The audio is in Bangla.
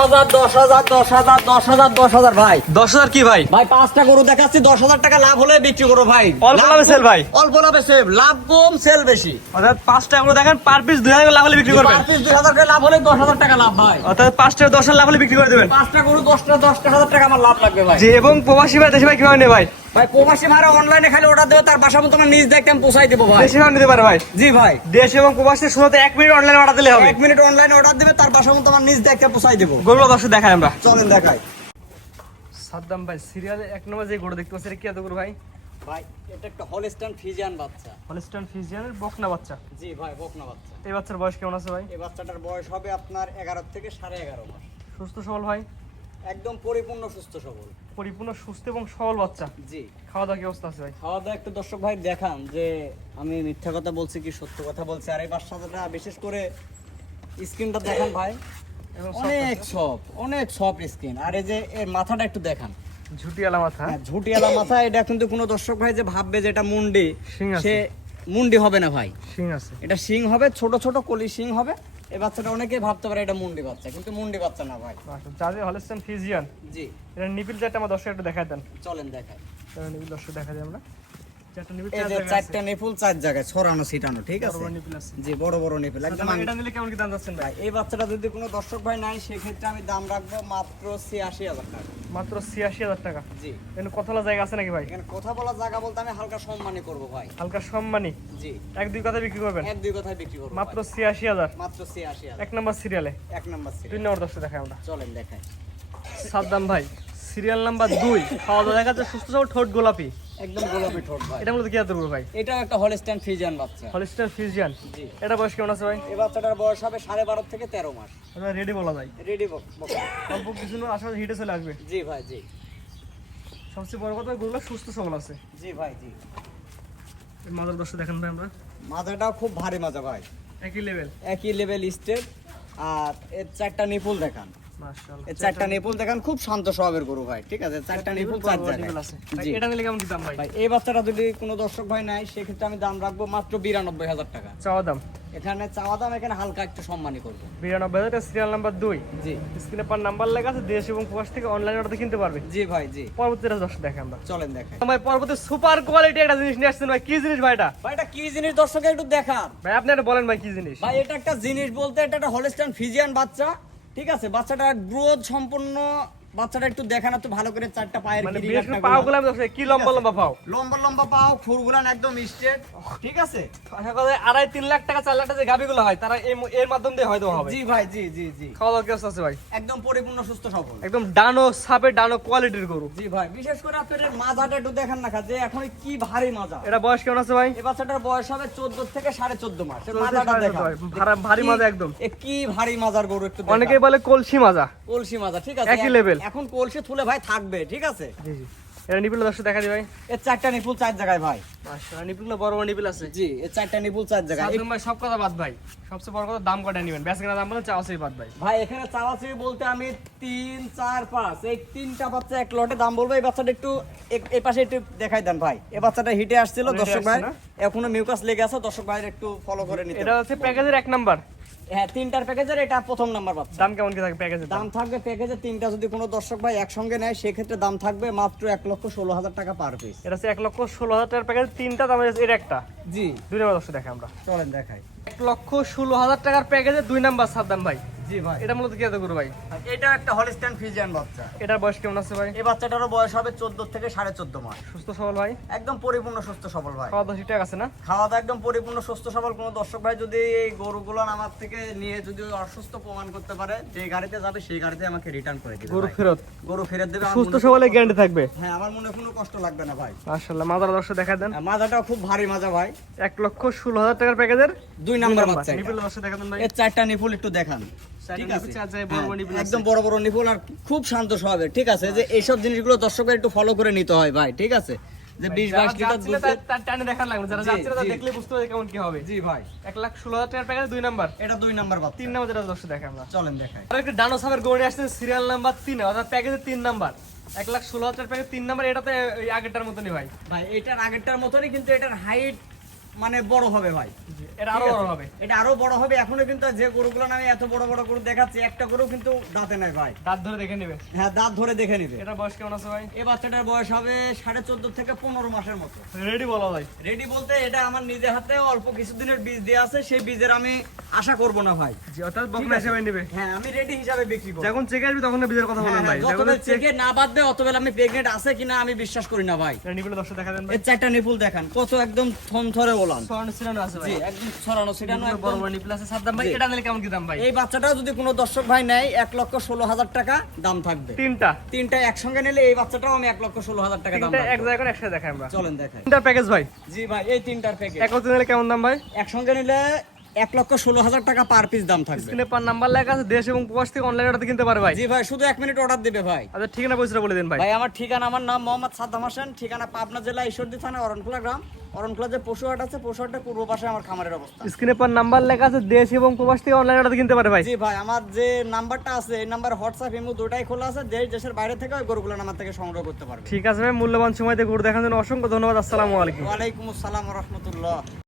হাজার দশ হাজার দশ হাজার দশ হাজার দশ হাজার ভাই। দশ হাজার কি ভাই? ভাই পাঁচটা গরু দেখাচ্ছি দশ হাজার টাকা লাভ হলে বিক্রি করো ভাই। অল্প লাভে sell ভাই? অল্প লাভে সেল লাভ কম সেল বেশি। অর্থাৎ পাঁচটা গরু দেখেন পার পিস দুই হাজার লাভ হলে বিক্রি করবেন। পার পিস দুই হাজার লাভ হলে দশ হাজার টাকা লাভ ভাই। অর্থাৎ পাঁচটা দশ হাজার লাভ হলে বিক্রি করে দেবেন। পাঁচটা গরু দশটা দশটা হাজার টাকা আমার লাভ লাগবে ভাই। এবং প্রবাসী ভাই দেশে ভাই কীভাবে ভাই? ভাই প্রবাসী ভাড়া অনলাইনে খালি অর্ডার দেবে তার বাসা মতো নিজ দেখতে আমি পোষাই দেবো ভাই। দেশে নিতে পারে ভাই? জি ভাই। দেশ এবং প্রবাসী শুধু এক মিনিট অনলাইন অর্ডার দিলে হবে। এক মিনিট অনলাইনে অর্ডার দেবে তার বাসা মতো নিজ দেখতে পোষাই দেবো। গরুগুলো দর্শক দেখাই আমরা। চলেন দেখাই। সাদ্দাম ভাই সিরিয়ালে এক নম্বর যে গরু দেখতে পাচ্ছি কি এত গরু ভাই? ভাই এটা একটা হলস্টান ফিজিয়ান বাচ্চা। হলিস্টান ফিজিয়ানের বকনা বাচ্চা। জি ভাই বকনা বাচ্চা। এই বাচ্চার বয়স কেমন আছে ভাই? এই বাচ্চাটার বয়স হবে আপনার এগারো থেকে সাড়ে এগারো মাস। সুস্থ সবল ভাই? একদম পরিপূর্ণ সুস্থ সবল। পরিপূর্ণ সুস্থ এবং সবল বাচ্চা। জি। খাওয়া দাওয়া কি অবস্থা আছে ভাই? খাওয়া দাওয়া একটু দর্শক ভাই দেখান যে আমি মিথ্যা কথা বলছি কি সত্য কথা বলছি? আর এই বাচ্চাটা বিশেষ করে স্কিনটা দেখান ভাই। অনেক। সফট অনেক সফট স্কিন আর এই যে এর মাথাটা একটু দেখান। ঝুটিয়ালা মাথা। হ্যাঁ ঝুটিয়ালা মাথা এটা কিন্তু কোনো দর্শক ভাই যে ভাববে যে এটা মুন্ডি সে মুন্ডি হবে না ভাই। শিং আছে। এটা শিং হবে ছোট ছোট কলি শিং হবে। এই বাচ্চাটা অনেকেই ভাবতে পারে এটা মুন্ডি বাচ্চা কিন্তু মুন্ডি বাচ্চা না ভাই। যাদের হলিস্টান ফিজিয়ান জি। এটা নিপিল চারটা আমার দর্শক একটু দেখাই দেন। চলেন দেখায় নিপিল দর্শক দেখা যায় আমরা। এই চার যে চারটা নিপুল চার জায়গায় ছড়ানো ছিটানো ঠিক আছে? বড় নিপিল আছে। জি বড় বড় নিপুল একদম এটা নিলে কেমন কি দাম যাচ্ছেন ভাই? ভাই এই বাচ্চাটা যদি কোনো দর্শক ভাই নাই সেক্ষেত্রে আমি দাম রাখব মাত্র ছিয়াশি হাজার টাকা। মাত্র ছিয়াশি হাজার টাকা? জি। এখানে কতলা জায়গা আছে নাকি ভাই? এখানে কথা বলার জায়গা বলতে আমি হালকা সম্মানই করব ভাই। হালকা সম্মানী? জি। এক দুই কথা বিক্রি করবেন? এক দুই কথায় বিক্রি করব মাত্র ছিয়াশি হাজার? মাত্র ছিয়াশি হাজার। এক নম্বর সিরিয়ালে এক নাম্বার দুই নম্বর দর্শক দেখাই আমরা। চলেন দেখাই। সাদ্দাম ভাই সিরিয়াল নাম্বার দুই। খাওয়া দাওয়া দেখা সুস্থ সবল ঠোঁট গোলাপি। একদম গোলাপি ঠোঁট ভাই। এটা মূলত কি বড় ভাই? এটা একটা হলস্টাইন ফিজিয়ান বাচ্চা। হলিস্টার ফিজিয়ান জি। এটা বয়স কেমন আছে ভাই? এই বাচ্চাটার বয়স হবে সাড়ে বারো থেকে তেরো মাস। এটা রেডি বলা যায়। রেডি বক অল্প কিছু না আসলে হিটে চলে আসবে। জি ভাই জি। সবচেয়ে বড় কথা গরুগুলো সুস্থ সবল আছে। জি ভাই জি। মাদার দর্শক দেখেন ভাই আমরা। মাজাটাও খুব ভারী মাজা ভাই। একই লেভেল একই লেভেল স্টেপ আর এর চারটা নিপুল দেখান। চারটা নিপুল দেখান খুব শান্ত স্বভাবের গরু ভাই ঠিক আছে? চারটা নিপুল চার জায়গায়। এটা নিলে কেমন দাম ভাই? ভাই এই বাচ্চাটা যদি কোনো দর্শক ভাই নাই সেক্ষেত্রে আমি দাম রাখব মাত্র বিরানব্বই হাজার টাকা। চাওয়া দাম? এখানে চাওয়া দাম এখানে হালকা একটু সম্মানই করব। বিরানব্বই হাজার সিরিয়াল নাম্বার দুই। জি। স্ক্রিনে পার নাম্বার লেখা আছে দেশ এবং থেকে অনলাইন অর্ডার কিনতে পারবে। জি ভাই জি। দর্শক দেখে আমরা। চলেন দেখাই। ভাই পরবর্তী সুপার কোয়ালিটি একটা জিনিস নিয়ে আসছেন ভাই কি জিনিস ভাই এটা? ভাই এটা কি জিনিস দর্শক একটু দেখান। ভাই আপনি এটা বলেন ভাই কি জিনিস? ভাই এটা একটা জিনিস বলতে এটা একটা হলস্টাইন ফিজিয়ান বাচ্চা। ঠিক আছে বাচ্চাটার গ্রোথ সম্পূর্ণ বাচ্চাটা একটু দেখান একটু ভালো করে চারটা পায়ের মানে একটা পাও কি লম্বা লম্বা পাও? লম্বা লম্বা পাও খুরগুলান একদম স্ট্রেট ঠিক আছে? আশা করি আড়াই তিন লাখ টাকা চার লাখ টাকা যে গাবিগুলো হয় তারা এই এর মাধ্যম দিয়ে হয়তো হবে। জি ভাই জি জি জি। খাওয়া দাওয়া আছে ভাই? একদম পরিপূর্ণ সুস্থ সবল। একদম ডানো সাপে ডানো কোয়ালিটির গরু। জি ভাই বিশেষ করে আপনার এর মাজাটা একটু দেখেন না যে এখন কি ভারী মাজা। এটা বয়স কেমন আছে ভাই? এই বাচ্চাটার বয়স হবে চোদ্দ থেকে সাড়ে চোদ্দ মাস। মাজাটা দেখেন। ভারী মাজা একদম। কি ভারী মাজার গরু একটু অনেকেই বলে কলসি মাজা। কলসি মাজা ঠিক আছে। একই level। এখন কলসি তুলে ভাই থাকবে ঠিক আছে? জি জি। এটা নিপিল দর্শক দেখা যায় ভাই। এর চারটা নিপুল চার জায়গায় ভাই। মাশাআল্লাহ নিপিল বড় বড় নিপিল আছে। জি এর চারটা নিপুল চার জায়গায়। ভাই সব কথা বাদ ভাই। সবচেয়ে বড় কথা দাম কটা নেবেন? দাম বলে চাওয়া বাদ ভাই। ভাই এখানে চাওয়াচি বলতে আমি তিন চার পাঁচ এই তিনটা বাচ্চা এক লটে দাম বলব। এই বাচ্চাটা একটু এক- এই পাশে একটু দেখাই দেন ভাই। এই বাচ্চাটা হিটে আসছিল দর্শক ভাই? এখনও মিউকাস লেগে আছে দর্শক ভাই একটু ফলো করে নিতে এটা হচ্ছে প্যাকেজের এক নাম্বার হ্যাঁ তিনটার প্যাকেজের এটা প্রথম নাম্বার দাম কেমন কি থাকবে প্যাকেজের দাম? থাকবে প্যাকেজে তিনটা যদি কোনো দর্শক ভাই একসঙ্গে নেয় সেক্ষেত্রে দাম থাকবে মাত্র এক লক্ষ ষোলো হাজার টাকা পার পিস এটা হচ্ছে এক লক্ষ ষোলো হাজার টাকার প্যাকেজ তিনটা দাম এর একটা। জি। দুই নাম্বার দর্শক দেখে আমরা। চলেন দেখাই। এক লক্ষ ষোলো হাজার টাকার প্যাকেজে দুই নাম্বার সাদ্দাম ভাই। জি ভাই। এটা মূলত কি এত ভাই? এটা একটা হলিস্টান ফিজিয়ান বাচ্চা। এটার বয়স কেমন আছে ভাই? এই বাচ্চাটারও বয়স হবে চোদ্দ থেকে সাড়ে চোদ্দ মাস। সুস্থ সবল ভাই? একদম পরিপূর্ণ সুস্থ সবল ভাই। খাওয়া দাওয়া ঠিকঠাক আছে না? খাওয়া দাওয়া একদম পরিপূর্ণ সুস্থ সবল। কোনো দর্শক ভাই যদি এই গরুগুলো আমার থেকে নিয়ে যদি অসুস্থ প্রমাণ করতে পারে যে গাড়িতে যাবে সেই গাড়িতে আমাকে রিটার্ন করে দিবে গরু ফেরত? গরু ফেরত দেবে সুস্থ সবলে গ্যারান্টি থাকবে? হ্যাঁ আমার মনে কোনো কষ্ট লাগবে না ভাই। মাশাআল্লাহ মাদার দর্শক দেখা দেন। আর মাজাটাও খুব ভারী মাজা ভাই। এক লক্ষ ষোলো হাজার টাকার প্যাকেজের দুই নাম্বার বাচ্চা এটা। দর্শক দেখা দেন ভাই। এর চারটা নিপুল একটু দেখান। ঠিক আছে। বড় হ্যাঁ, একদম বড় বড় নিপুল আর খুব শান্ত স্বভাবের ঠিক আছে? যে এইসব জিনিসগুলো দর্শকের একটু ফলো করে নিতে হয় ভাই ঠিক আছে? যে বিশ বাইশ লিটার দুধ তার- টানে দেখার লাগবে যারা জি, যাচ্ছিল তারা দেখলে বুঝতে পারবে কেমন কি হবে। জি ভাই। এক লাখ ষোলো হাজার টাকার প্যাকেজ দুই নাম্বার। এটা দুই নাম্বার বাচ্চা। তিন নাম্বার যেটা দর্শক দেখে আমরা। চলেন দেখাই। আর একটা ডানো সাপের গৌড়ে আসছে সিরিয়াল নাম্বার তিন অর্থাৎ প্যাকেজের তিন নাম্বার। এক লাখ ষোলো হাজার প্যাকেজ তিন নাম্বার এটাতে আগেরটার মতনই ভাই। ভাই এটার আগেরটার মতনই কিন্তু এটার হাইট মানে বড় হবে ভাই। এটা আরও বড় হবে। এটা আরও বড় হবে। এখনও কিন্তু যে গরুগুলো আমি এত বড় বড় গরু দেখাচ্ছি একটা গরু কিন্তু দাঁতে নাই ভাই। দাঁত ধরে দেখে নেবে। হ্যাঁ দাঁত ধরে দেখে নিবে। এটা বয়স কেমন আছে ভাই? এই বাচ্চাটার বয়স হবে সাড়ে চোদ্দ থেকে পনেরো মাসের মতো। রেডি বলা ভাই। রেডি বলতে এটা আমার নিজের হাতে অল্প কিছুদিনের বীজ দেওয়া আছে সেই বীজের আমি আশা করব না ভাই। অর্থাৎ বকনা হিসেবে নেবে। হ্যাঁ আমি রেডি হিসাবে বিক্রি করব। যখন চেক আসবে তখন বীজের কথা বলেন ভাই। যখন চেকে না বাদ দেয় অতবেল আমি আছে কিনা আমি বিশ্বাস করি না ভাই। নিগুলো দর্শক দেখা দেন ভাই। চারটা নিপুল দেখান। কত একদম থন থরে ওলান সরানো সিরানো আছে ভাই। জি একদম ছড়ানো সেটা বড় বড় নিপল আছে সাদ্দাম ভাই এটা নিলে কেমন কি দাম ভাই? এই বাচ্চাটা যদি কোনো দর্শক ভাই নেয় এক লক্ষ ষোলো হাজার টাকা দাম থাকবে। তিনটা? তিনটা একসঙ্গে নিলে এই বাচ্চাটাও আমি এক লক্ষ ষোলো হাজার টাকা দাম তিনটা এক জায়গায় একসাথে দেখাই আমরা। চলেন দেখাই। তিনটা প্যাকেজ ভাই? জি ভাই এই তিনটার প্যাকেজ একত্রে নিলে কেমন দাম ভাই? একসঙ্গে নিলে এক লক্ষ ষোলো হাজার টাকা পার পিস দাম থাকবে। স্ক্রিনে পার নাম্বার লেখা আছে দেশ এবং প্রবাস থেকে অনলাইনে অর্ডার কিনতে পারে ভাই। জি ভাই শুধু এক মিনিট অর্ডার দেবে ভাই। আচ্ছা ঠিকানা বলে দিন ভাই। ভাই আমার ঠিকানা আমার নাম মোহাম্মদ সাদ্দাম হোসেন ঠিকানা পাবনা জেলা ঈশ্বরদী থানা অরণখোলা গ্রাম। অরণখোলা যে পশুহাট আছে পশুহাটের পূর্ব পাশে আমার খামারের অবস্থা। স্ক্রিনে পর নাম্বার লেখা আছে দেশ এবং প্রবাস থেকে অনলাইন অর্ডার কিনতে পারে ভাই। জি ভাই আমার যে নাম্বারটা আছে এই নাম্বার হোয়াটসঅ্যাপ ইমো দুটাই খোলা আছে দেশ দেশের বাইরে থেকে ওই গরুগুলো আমার থেকে সংগ্রহ করতে পারবে। ঠিক আছে ভাই মূল্যবান সময় থেকে ঘুরে দেখার জন্য অসংখ্য ধন্যবাদ আসসালামু আলাইকুম। ওয়ালাইকুম আসসালাম রহমতুল্লাহ।